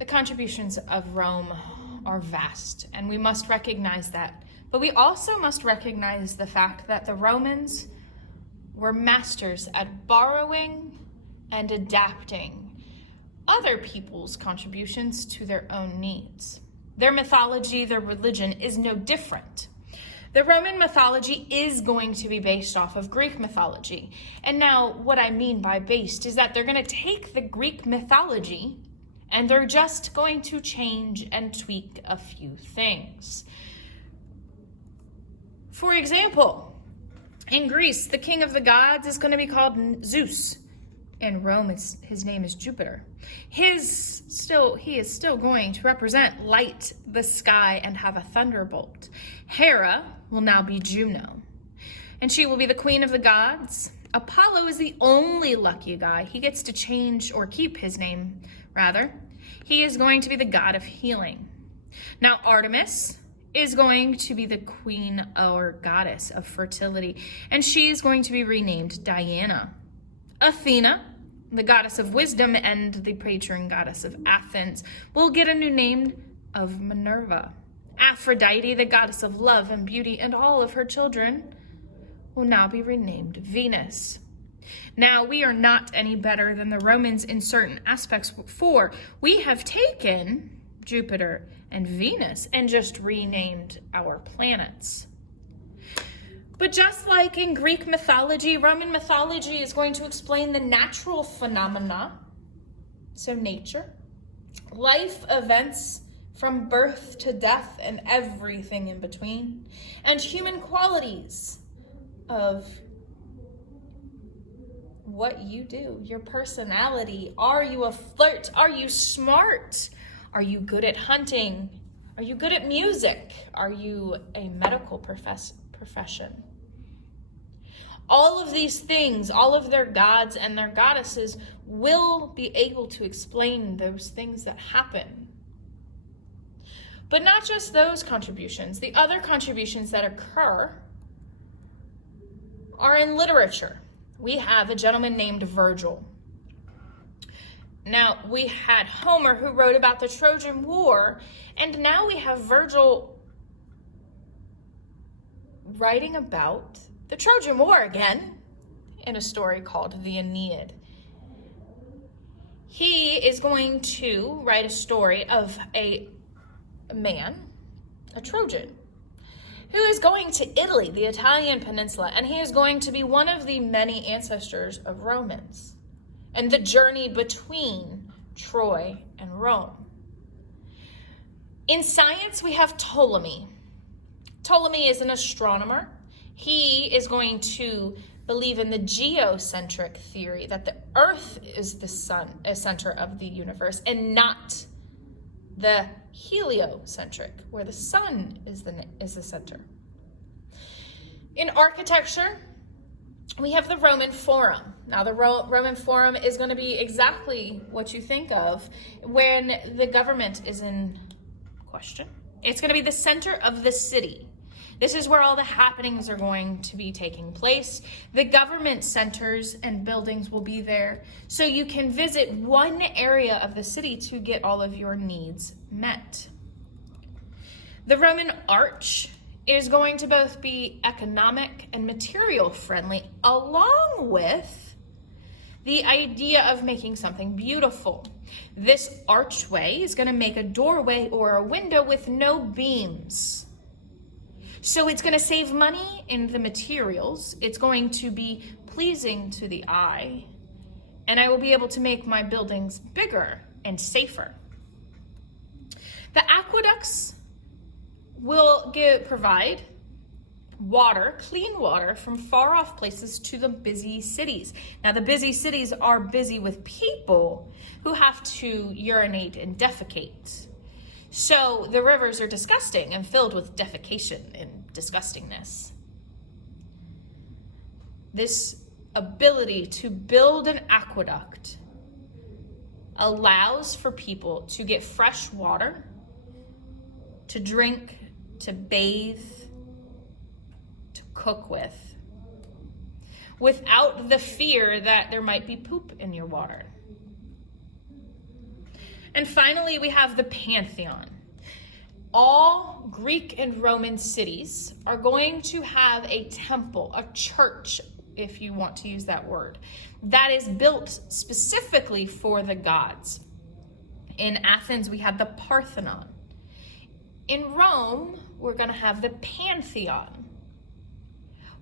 The contributions of Rome are vast, and we must recognize that. But we also must recognize the fact that the Romans were masters at borrowing and adapting other people's contributions to their own needs. Their mythology, their religion is no different. The Roman mythology is going to be based off of Greek mythology. And now what I mean by based is that they're going to take the Greek mythology and they're just going to change and tweak a few things. For example, in Greece, the king of the gods is going to be called Zeus. In Rome, his name is Jupiter. He is still going to represent light, the sky, and have a thunderbolt. Hera will now be Juno, and she will be the queen of the gods. Apollo is the only lucky guy. He gets to change or keep his name, rather. He is going to be the god of healing. Now, Artemis is going to be the queen or goddess of fertility, and she is going to be renamed Diana. Athena, the goddess of wisdom and the patron goddess of Athens, will get a new name of Minerva. Aphrodite, the goddess of love and beauty, and all of her children will now be renamed Venus. Now, we are not any better than the Romans in certain aspects, for we have taken Jupiter and Venus and just renamed our planets. But just like in Greek mythology, Roman mythology is going to explain the natural phenomena, so nature, life events from birth to death and everything in between, and human qualities of what you do, your personality. Are you a flirt? Are you smart? Are you good at hunting? Are you good at music? Are you a medical profession? All of these things, all of their gods and their goddesses will be able to explain those things that happen. But not just those contributions. The other contributions that occur are in literature. We have a gentleman named Virgil. Now, we had Homer who wrote about the Trojan War, and now we have Virgil writing about the Trojan War again in a story called the Aeneid. He is going to write a story of a man, a Trojan, who is going to Italy, the Italian peninsula, and he is going to be one of the many ancestors of Romans and the journey between Troy and Rome. In science, we have Ptolemy. Ptolemy is an astronomer. He is going to believe in the geocentric theory, that the Earth is the center of the universe, and not the heliocentric, where the sun is the center. In architecture, we have the Roman Forum. Now, the Roman Forum is going to be exactly what you think of when the government is in question. It's going to be the center of the city. This is where all the happenings are going to be taking place. The government centers and buildings will be there, so you can visit one area of the city to get all of your needs met. The Roman arch is going to both be economic and material friendly, along with the idea of making something beautiful. This archway is going to make a doorway or a window with no beams. So it's going to save money in the materials. It's going to be pleasing to the eye. And I will be able to make my buildings bigger and safer. The aqueducts will provide water, clean water, from far off places to the busy cities. Now, the busy cities are busy with people who have to urinate and defecate. So the rivers are disgusting and filled with defecation and disgustingness. This ability to build an aqueduct allows for people to get fresh water, to drink, to bathe, to cook with, without the fear that there might be poop in your water. And finally, we have the Pantheon. All Greek and Roman cities are going to have a temple, a church, if you want to use that word, that is built specifically for the gods. In Athens, we had the Parthenon. In Rome, we're going to have the Pantheon.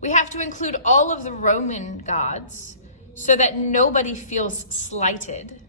We have to include all of the Roman gods so that nobody feels slighted.